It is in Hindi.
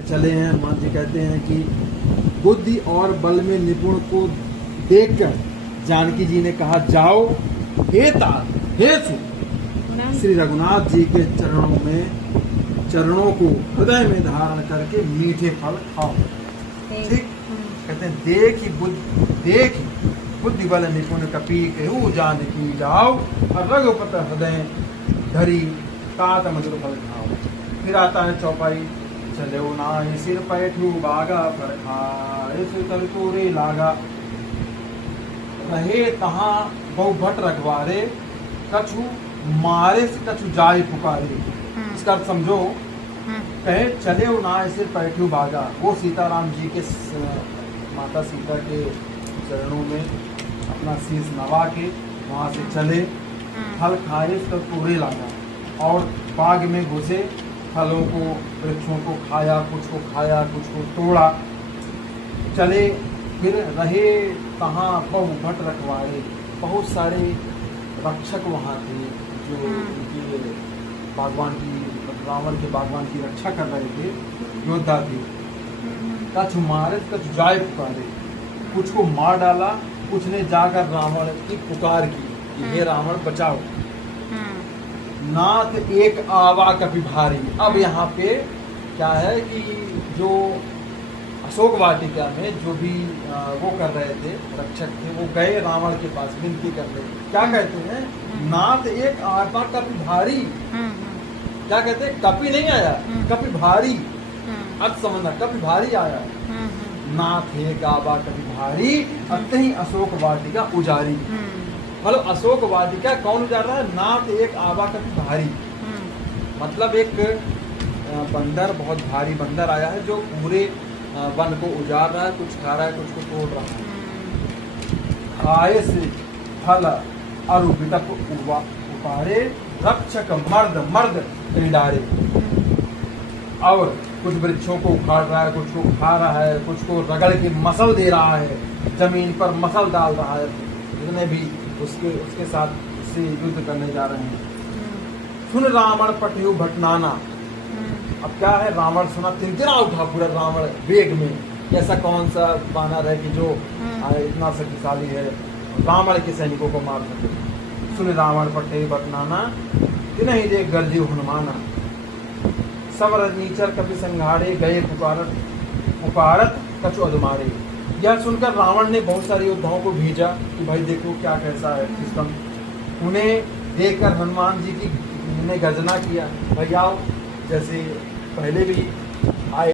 चले हैं। हनुमान जी कहते हैं कि बुद्धि और बल में निपुण को देखकर जानकी जी ने कहा, जाओ हे तात हे सु श्री रघुनाथ जी के चरणों को हृदय में धारण करके मीठे फल खाओ। ठीक, कहते हैं देख बुद्धि बल निपुण कपी कहू जानकी जाओ और रघुपत हृदय धरी तात मधुर फल खाओ। फिर आता है चौपाई, चले नाहि सिर पैठू बागा पर खाए सुतल तोरे लागा। रहे तहाँ बहु भट रखवारे कछु मारे से कछु जाय पुकारे। इसका अर्थ समझो। कहे चले नाहि सिर पैठू बागा, वो सीताराम जी के माता सीता के चरणों में अपना शीश नवा के वहाँ से चले, फल खाए उसका तोरे लागा और बाग में घुसे, फलों को वृक्षों को खाया, कुछ को तोड़ा। चले फिर रहे तहाँ बहु भट रखवारे, बहुत सारे रक्षक वहाँ थे जो उनके बागवान की रावण के बागवान की रक्षा कर रहे थे, योद्धा थे। कछु मारे कछु जाय पुकारे, कुछ को मार डाला, कुछ ने जाकर रावण की पुकार की कि हे रावण बचाओ। नाथ एक आवा कपि भारी। अब यहाँ पे क्या है कि जो अशोक वाटिका में जो भी वो कर रहे थे रक्षक थे, वो गए रावण के पास विनती कर रहे। क्या कहते हैं? नाथ एक आवा कपि भारी। क्या कहते हैं? कपि नहीं आया, कपि भारी। अर्थ समझना, कपि भारी आया। नाथ एक आवा कपि भारी अतहि अशोक वाटिका उजारी। मतलब अशोक वाटिका कौन उजाड़ रहा है? नाथ एक आवा कपि भारी। मतलब एक बंदर, बहुत भारी बंदर आया है जो पूरे वन को उजाड़ रहा है, कुछ खा रहा है, कुछ को तोड़ रहा है। खाए से फल अरु विटप उपारे रक्षक मर्द डारे। और कुछ वृक्षों को उखाड़ रहा है, कुछ को खा रहा है, कुछ को रगड़ के मसल दे रहा है, जमीन पर मसल डाल रहा है। जितने भी उसके साथ से युद्ध करने जा रहे हैं। सुन रावण पटयु भटनाना। अब क्या है, रावण सुना, तिनतिना उठा पूरा रावण वेग में। ऐसा कौन सा बानर है कि जो इतना शक्तिशाली है, रावण के सैनिकों को मार सके। सुन रावण पटयु भटनाना तिनहि देख गर्जियो हनुमाना। सब रजनीचर कपि संघारे गए पुकारत कछु अधमारे। यह सुनकर रावण ने बहुत सारे योद्धाओं को भेजा कि भाई देखो क्या कैसा है सिस्टम। उन्हें देखकर हनुमान जी की ने गर्जना किया, भाई आओ, जैसे पहले भी आए।